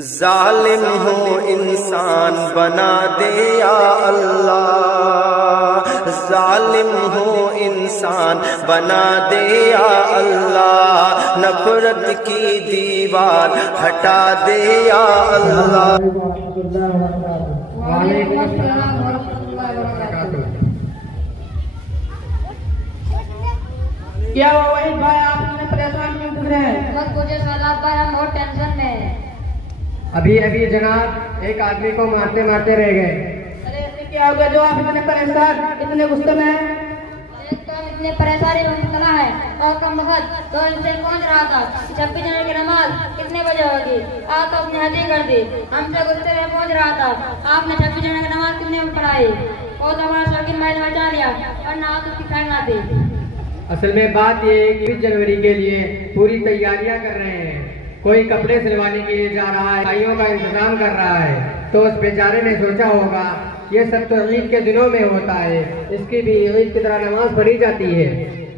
ظالم ہو انسان بنا دے یا اللہ، ظالم ہو انسان بنا دے یا اللہ، نفرت کی دیوار ہٹا دے یا اللہ۔ وعلیکم السلام ورحمۃ اللہ وبرکاتہ۔ کیا ہوا وحید بھائی، آپ اتنے پریشان کیوں دکھ رہے ہیں؟ مت پوچھے سادات بھائی، ہم بہت ٹینشن میں ہیں۔ ابھی جناب ایک آدمی کو مارتے مارتے رہ گئے۔ ارے ایسے کیا ہو گیا جو آپ اتنے پریشان اتنے غصے میں ہیں؟ ایک تو ہم اتنے پریشانی میں مبتلا ہے اور کم وقت 2 دن سے پہنچ رہا تھا 26 جنوری کی نماز کتنے بجے ہوگی، آپ تو اپنی حدی کر دی، ہم سے غصے میں پہنچ رہا تھا۔ آپ نے 26 جنوری کی نماز کتنے میں پڑھائی، وہ تو ہمارا شوقین بھائی نے بچا لیا ورنہ آپ اس کی خیر نہ تھی۔ اصل میں بات یہ ہے کہ 20 جنوری کے لیے پوری تیاریاں کر رہے ہیں، کوئی کپڑے سلوانے کے لیے جا رہا ہے، بھائیوں کا انتظام کر رہا ہے، تو اس بیچارے نے سوچا ہوگا یہ سب تو عید کے دنوں میں ہوتا ہے، اس کی بھی عید کی طرح نماز پڑھی جاتی ہے۔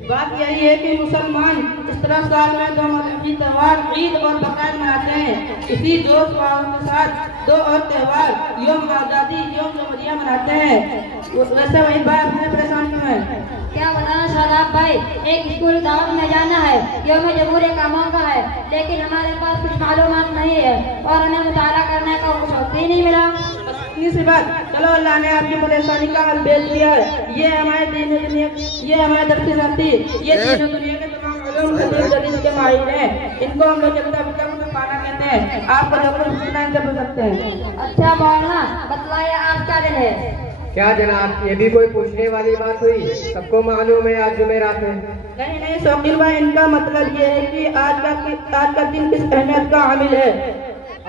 بات یہی ہے کہ مسلمان اس طرح سال میں 2 مذہبی تہوار عید اور بقرعید مناتے ہیں، اسی جوش و خروش کے ساتھ 2 اور تہوار یوم آزادی یوم جمہوریہ مناتے ہیں۔ ویسے وحید بھائی اپنے پریشان کیوں ہیں؟ کیا بتانا شاداب بھائی، ایک اسکول دعوت میں جانا ہے، یوم جمہوریہ کا موقع ہے، لیکن ہمارے پاس کچھ معلومات نہیں ہے اور ہمیں مطالعہ کرنے کا کچھ وقت ہی نہیں ملا۔ سی بات، چلو اللہ نے آپ کی پریشانی کا حل بھیج دیا ہے۔ یہ ہمارے دین و دنیا، یہ ہمارے درس ذاتی، یہ دین و دنیا کے تمام علوم قدیم جدید کے ماہر ہیں، ان کو ہم لوگ چلتا پھرتا پانا کہتے ہیں۔ آپ کو جو کچھ پوچھنا ہے ان سے پوچھ سکتے ہیں۔ اچھا مولانا بتلائیے آج کیا دن ہے؟ کیا جناب یہ بھی کوئی پوچھنے والی بات ہوئی، سب کو معلوم ہے آج جمعرات ہے۔ نہیں شوقین بھائی، ان کا مطلب یہ ہے کہ آج کا دن کس اہمیت کا حامل ہے۔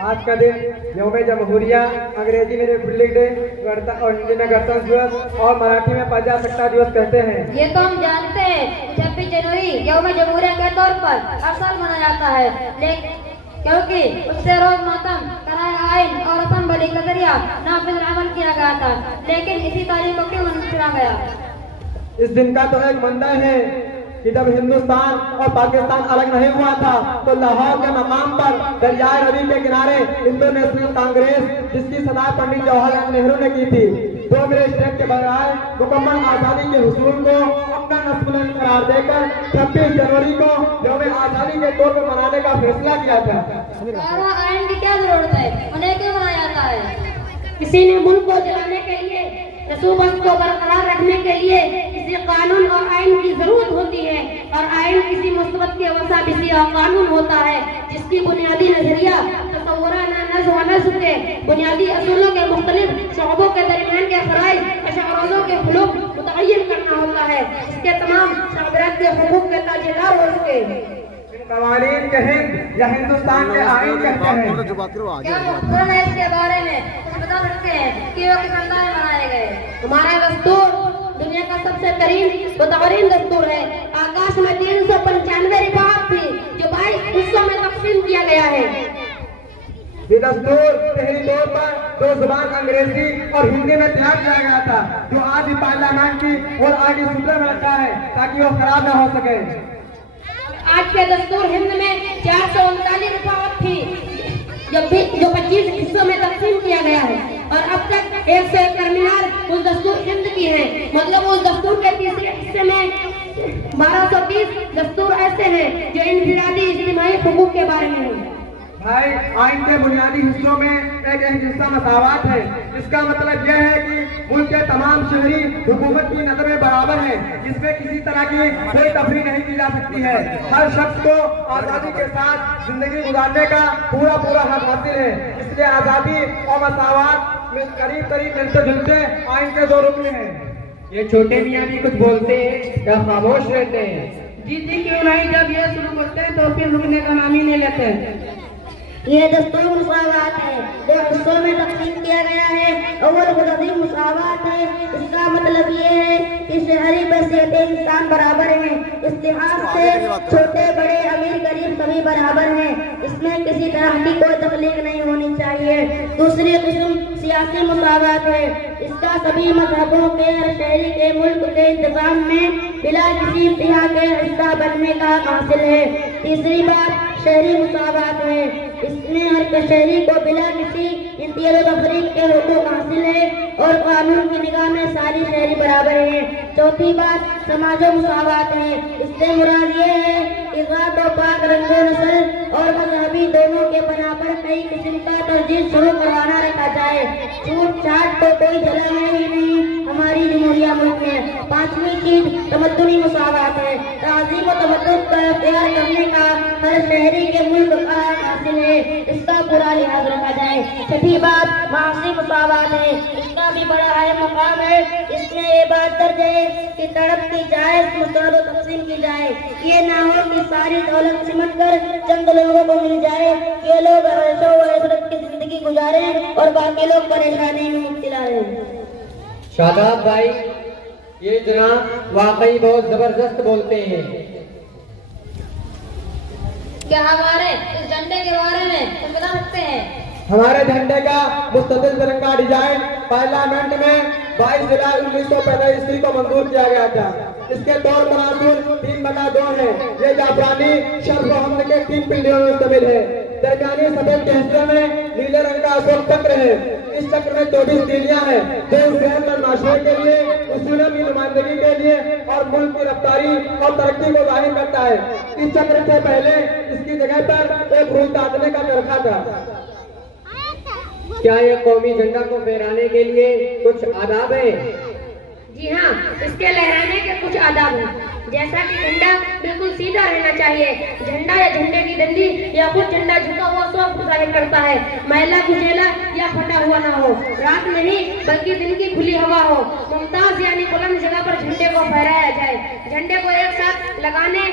آج کا دن یوم جمہوریہ، انگریزی میں ریپبلک ڈے اور ہندی میں گنتنتر دیوس اور مراٹھی میں پرجاستا دیوس کہتے ہیں۔ یہ تو ہم جانتے ہیں 26 جنوری یوم جمہوریہ کے طور پر ہر سال منایا جاتا ہے، لیکن کیونکہ اس سے روز ماتم، کرائے آئین اور اسمبلی کا ذریعہ نافذ العمل کیا گیا تھا، لیکن اسی تاریخ کو کیوں منسوخ کیا گیا؟ اس دن کا تو ایک منظر ہے کہ جب ہندوستان اور پاکستان الگ نہیں ہوا تھا تو لاہور کے مقام پر دریائے روی کے کنارے انٹرنیشنل کانگریس، جس کی صدارت پنڈت جواہر لال نہرو نے کی تھی، 2 میرے اسٹیٹ کے بغیر مکمل آزادی کے حصول کو اپنا نصب العین قرار دے کر 26 جنوری کو یوم آزادی کے طور پر منانے کا فیصلہ کیا تھا۔ اور آئین کی کیا ضرورت ہے، انہیں کیوں منایا جاتا ہے؟ کسی نے ملک کو چلانے کے لیے، رسوبات کو برقرار رکھنے کے لیے کسی قانون اور آئین کی ضرورت ہوتی ہے، اور آئین کسی مثبت کے وسابسی قانون ہوتا ہے جس کی بنیادی نظریہ تصورانہ نظم و نسق کے بنیادی اصولوں کے مختلف شعبوں کے درمیان کے فرائض اشعاروں کے خلوق متعین کرنا ہوتا ہے، اس کے تمام شعبرات کے حقوق کے تاجدار ہو سکے۔ قوانین کے ہند یا ہندوستان کے آئین کہتے ہیں۔ کیا مفہوم ہے اس کے بارے میں کچھ بتا سکتے ہیں کہ وہ کس انداز میں بنائے گئے؟ ہمارا دستور دنیا کا سب سے بہترین دستور ہے۔ آکاش میں 395 رکاوٹ تھی جو 22 حصوں میں تقسیم کیا گیا ہے۔ یہ دستور پہلی طور پر 2 زبان انگریزی اور ہندی میں تیار کیا گیا تھا، جو آج بھی پارلیمنٹ کی اور آرڈی سوپر میں رکھا ہے تاکہ وہ خراب نہ ہو سکے۔ آج کے دستور ہند میں 439 رکاوٹ تھی جو 25 حصوں میں تقسیم کیا گیا ہے، اور اب تک 101 ترمیمات اس دستور ہند کی ہیں، مطلب اس دستور کے تیسرے حصے میں 1230 دستور ایسے ہیں جو انفرادی اجتماعی حقوق کے بارے میں ہیں۔ بھائی، آئین کے بنیادی حصوں میں ایک حصہ مساوات ہے، اس کا مطلب یہ ہے کہ ملک کے تمام شہری حکومت کی نظر میں برابر ہیں، جس میں کسی طرح کی کوئی تفریق نہیں کی جا سکتی ہے۔ ہر شخص کو آزادی کے ساتھ زندگی گزارنے کا پورا حق حاصل ہے، اس لیے آزادی اور مساوات میں قریب ملتے جلتے آئین کے 2 رکن ہیں۔ یہ چھوٹے میاں بھی کچھ بولتے ہیں یا خاموش رہتے ہیں؟ جی کیوں نہیں، جب یہ شروع کرتے ہیں تو پھر رکنے کا نام ہی نہیں لیتے۔ یہ دستور مساوات ہے، 2 حصوں میں تقسیم کیا گیا ہے۔ اول غلطی مساوات ہے، اس کا مطلب یہ ہے کہ شہری بحیثیت انسان برابر ہیں، اس لحاظ سے چھوٹے بڑے امیر غریب سبھی برابر ہیں، اس میں کسی طرح کی کوئی تخلیق نہیں ہونی چاہیے۔ دوسری قسم سیاسی مساوات ہے، اس کا سبھی مذہبوں کے ہر شہری کے ملک کے انتظام میں بلا کسی انتہا کے حصہ بننے کا حاصل ہے۔ تیسری بات شہری مساوات ہے. اس میں ہر شہری کو بلا کسی امتیاز و تفریق کے حقوق حاصل ہے اور قانون کی نگاہ میں ساری شہری برابر ہیں. چوتھی بات سماج و مساوات ہے. اس سے مراد یہ ہے کہ ذات و پاک رنگ و نسل اور مذہبی دونوں کے بنا پر کئی قسم کا ترجیح شروع کروانا رکھا جائے. چھوٹ چھاٹ تو کوئی جگہ ہے ہی نہیں ہماری جمہوریہ ملک میں. پانچویں چیز تمدنی مساوات ہے. تہذیب و تمدن کا اختیار کرنے کا ہر شہری کے ملک کا حاصل ہے. اس کا پورا لحاظ رکھا جائے. چھٹی بات معاشی مساوات ہے. اس کا بھی بڑا اہم مقام ہے. اس میں یہ بات درج ہے کہ تڑپ کی جائے مساوات و تقسیم کی جائے. یہ نہ ہو کہ ساری دولت سمٹ کر چند لوگوں کو مل جائے. یہ لوگ عیش و عشرت کی زندگی گزاریں اور باقی لوگ پریشانی میں مبتلا رہیں. شاداب بھائی، یہ جناب واقعی بہت زبردست بولتے ہیں. کیا ہمارے اس جھنڈے کے بارے میں کچھ بتا سکتے ہیں؟ ہمارے جھنڈے کا مستطیل ترنگا ڈیزائن پارلیمنٹ میں 22 جولائی 1945 کو منظور کیا گیا تھا. اس کے طور تناظر 3/2 ہے. یہ جعفرانی شرف و حمد کے 3 پنڈیوں میں مشتمل ہے. درمیانی سفید کے حصے میں نیلے رنگ کا اشوک چکر ہے. اس چکر میں 24 تیلیاں ہیں جو صحت اور معاشرے کے لیے، اصولوں کی نمائندگی کے لیے اور ملک کی رفتاری اور ترقی کو ظاہر کرتا ہے. اس چکر سے پہلے اس کی جگہ پر ایک روئی تاطنے کا چرخا تھا. کیا یہ قومی جھنڈا کو پھہرانے کے لیے کچھ آداب ہیں؟ جی ہاں، اس کے لہرانے کے کچھ آداب ہیں. جیسا کہ جھنڈا بالکل سیدھا رہنا چاہیے. جھنڈا یا جھنڈے کی ڈنڈی یا خود جھنڈا جھکا ہوا سوق ظاہر کرتا ہے. میلا کچیلا یا پھٹا ہوا نہ ہو. رات نہیں بلکہ دن کی کھلی ہوا ہو. ممتاز یعنی بلند جگہ پر جھنڈے کو پھہرایا جائے. جھنڈے کو ایک ساتھ لگانے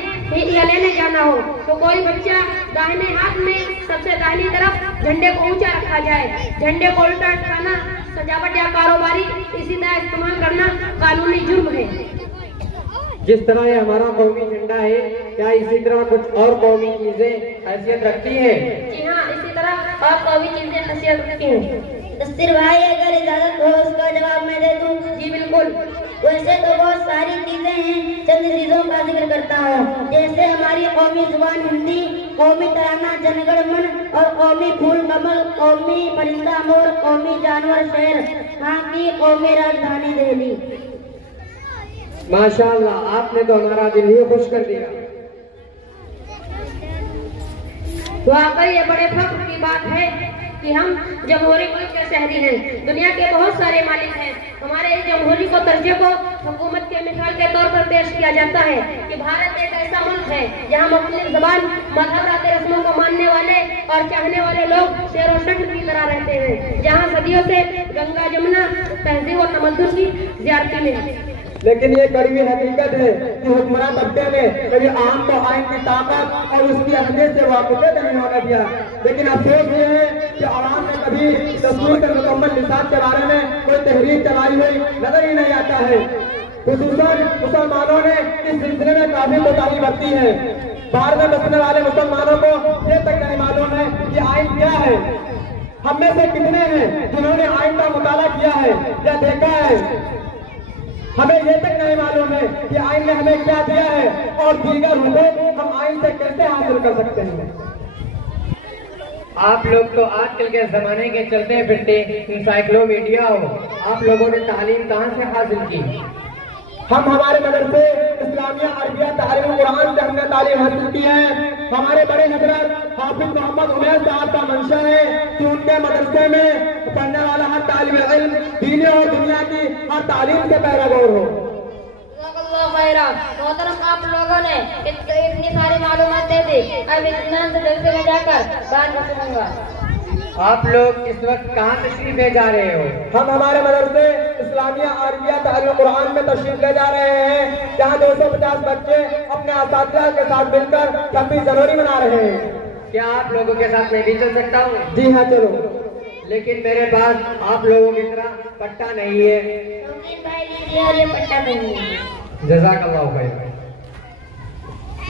یا لینے جانا ہو تو کوئی بچہ داہنے ہاتھ میں سب سے داہنی طرف جھنڈے کو اونچا رکھا جائے. جھنڈے کو الٹا اٹھانا سجاوٹ یا کاروباری اسی طرح استعمال کرنا قانونی جرم ہے. جس طرح یہ ہمارا قومی جھنڈا ہے، کیا اسی طرح کچھ اور قومی چیزیں حیثیت رکھتی ہیں؟ جی ہاں، اسی طرح اور قومی چیزیں حیثیت رکھتی ہیں. دستر بھائی اگر اجازت ہو اس کا جواب میں دے دوں. جی بالکل. ویسے تو بہت ساری چیزیں ہیں، چند چیزوں کا ذکر کرتا ہوں. جیسے ہماری قومی زبان ہندی، قومی ترانہ جن گن من اور قومی پھول کمل، قومی پرندہ مور، قومی جانور شیر، ہاں کی قومی راجدھانی دہلی. ماشاءاللہ، آپ نے تو ہمارا دل ہی خوش کر دیا. واقعی یہ بڑے فخر کی بات ہے کہ ہم جمہوری ملک کے شہری ہیں. دنیا کے بہت سارے مالک ہیں. ہمارے اس جمہوری کو درجے کو حکومت کے مثال کے طور پر پیش کیا جاتا ہے کہ بھارت ایک ایسا ملک ہے جہاں مختلف زبان، مذہب، رسموں کو ماننے والے اور چاہنے والے لوگ شیر و شکل کی طرح رہتے ہیں. جہاں صدیوں سے گنگا جمنا تہذیب اور تمدن کی زیارتی میں. لیکن یہ کڑوی حقیقت ہے کہ حکمراں طبقے نے کبھی عام کو آئین کی طاقت اور اس کی اہمیت سے واقف نہیں ہونے دیا. لیکن افسوس یہ ہے کہ عوام نے کبھی دستور کے مکمل نصاب کے بارے میں کوئی تحریک چلائی ہوئی نظر ہی نہیں آتا ہے. خصوصاً مسلمانوں نے اس سلسلے میں کافی کوتاہی برتی ہے. باہر میں بسنے والے مسلمانوں کو یہ تک نہیں معلوم ہے کہ آئین کیا ہے. ہم میں سے کتنے ہیں جنہوں نے آئین کا مطالعہ کیا ہے یا دیکھا ہے؟ ہمیں یہ تک نہیں معلوم ہے کہ آئین نے ہمیں کیا دیا ہے اور دیگر حقوق ہم آئین سے کیسے حاصل کر سکتے ہیں. آپ لوگ تو آج کل کے زمانے کے چلتے پھرتے انسائکلوپیڈیا ہو. آپ لوگوں نے تعلیم کہاں سے حاصل کی؟ ہم ہمارے مدرسے اسلامیہ عربیہ تعلیم قرآن سے ہم نے تعلیم حاصل کی ہے. ہمارے بڑے حضرت حافظ محمد عمیر صاحب کا منشا ہے کہ ان کے مدرسے میں پڑھنے والا ہر طالب علم دینی اور دنیا کی ہر تعلیم سے پیراگور ہو. محترم، آپ لوگوں نے اتنی ساری معلومات دے دی. اب اطمینان سے جلسے میں جا کر بات کر سکوں گا. آپ لوگ اس وقت کہاں تشریف لے جا رہے ہو؟ ہم ہمارے مدرسے اسلامیہ عربیہ تعلیم قرآن میں تشریف لے جا رہے ہیں جہاں 250 بچے اپنے اساتذہ کے ساتھ مل کر 26 جنوری منا رہے ہیں. کیا آپ لوگوں کے ساتھ میں بھی چل سکتا ہوں؟ جی ہاں چلو. لیکن میرے پاس آپ لوگوں کی طرح پٹا نہیں ہے. بھائی لیجیے اور یہ پٹا پہنیے. جزاک اللہ خیر.